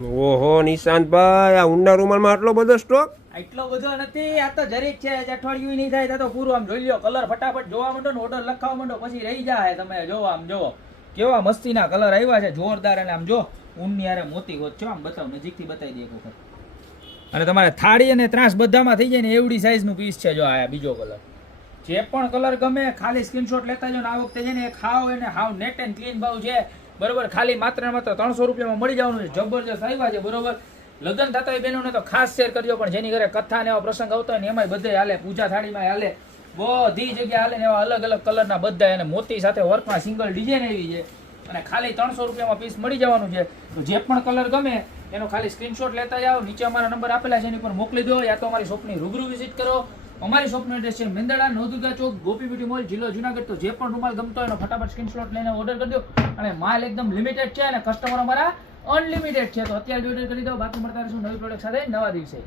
ઓહો નિશાંતભાઈ, આ ઊંડા રૂમાલમાં આટલો બધો સ્ટોક? એટલો બધો નથી, આ તો જરીક છે. અઠવાડિયું નહીં થાય તો પૂરું. આમ જોઈ લ્યો, કલર ફટાફટ જોવા માંડો ને ઓર્ડર લખાવા માંડો, પછી રહી જાય. તમે જોવો, આમ જોવો કેવા મસ્તીના કલર આવ્યા છે, જોરદાર. અને આમ જો ઊનની હારે મોતી હોત છો. આમ બતાવ, નજીકથી બતાવી દે એક વખત. અને તમારે થાળી અને ત્રાસ બધામાં થઈ જાય ને એવડી સાઈઝનું પીસ છે. જો આ બીજો કલર, જે પણ કલર ગમે ખાલી સ્ક્રીનશોટ લેતા જાઓ ને આ વખતે છે ને ખાવ એને હાવ નેટ એન્ડ ક્લીન ભાવ છે, બરોબર. ખાલી માત્ર ને માત્ર 300 રૂપિયામાં મળી જવાનું છે. જબરજસ્ત આવ્યા છે, બરોબર. લગ્ન થતા હોય બહેનોને તો ખાસ શેર કરજો, પણ જેની ઘરે કથા ને એવા પ્રસંગ આવતા હોય ને એમાંય બધે હાલે, પૂજા થાળીમાં હાલે, બધી જગ્યાએ હાલે ને એવા અલગ અલગ કલરના બધા, અને મોતી સાથે વર્કમાં સિંગલ ડિઝાઇન આવી છે. અને ખાલી 300 રૂપિયામાં પીસ મળી જવાનું છે. તો જે પણ કલર ગમે એનો ખાલી સ્ક્રીનશોટ લેતા જાઓ, નીચે અમારા નંબર આપેલા છે એની પર મોકલી દો, યા તો અમારી શોપની રૂબરૂ વિઝિટ કરો. અમારી શોપનો એડ્રેસ છે મેંદરડા, નવદુર્ગા ચોક, ગોપી બ્યુટી મોલ, જિલ્લો જુનાગઢ. તો જે પણ રૂમાલ ગમતો હોય એનો ફટાફટ સ્ક્રીનશોટ લઈને ઓર્ડર કરી દો. અને માલ એકદમ લિમિટેડ છે અને કસ્ટમર અમારા અનલિમિટેડ છે. તો અત્યારે ઓર્ડર કરી દો, બાકી મળતા રહીશું નવી પ્રોડક્ટ સાથે નવા દિવસે.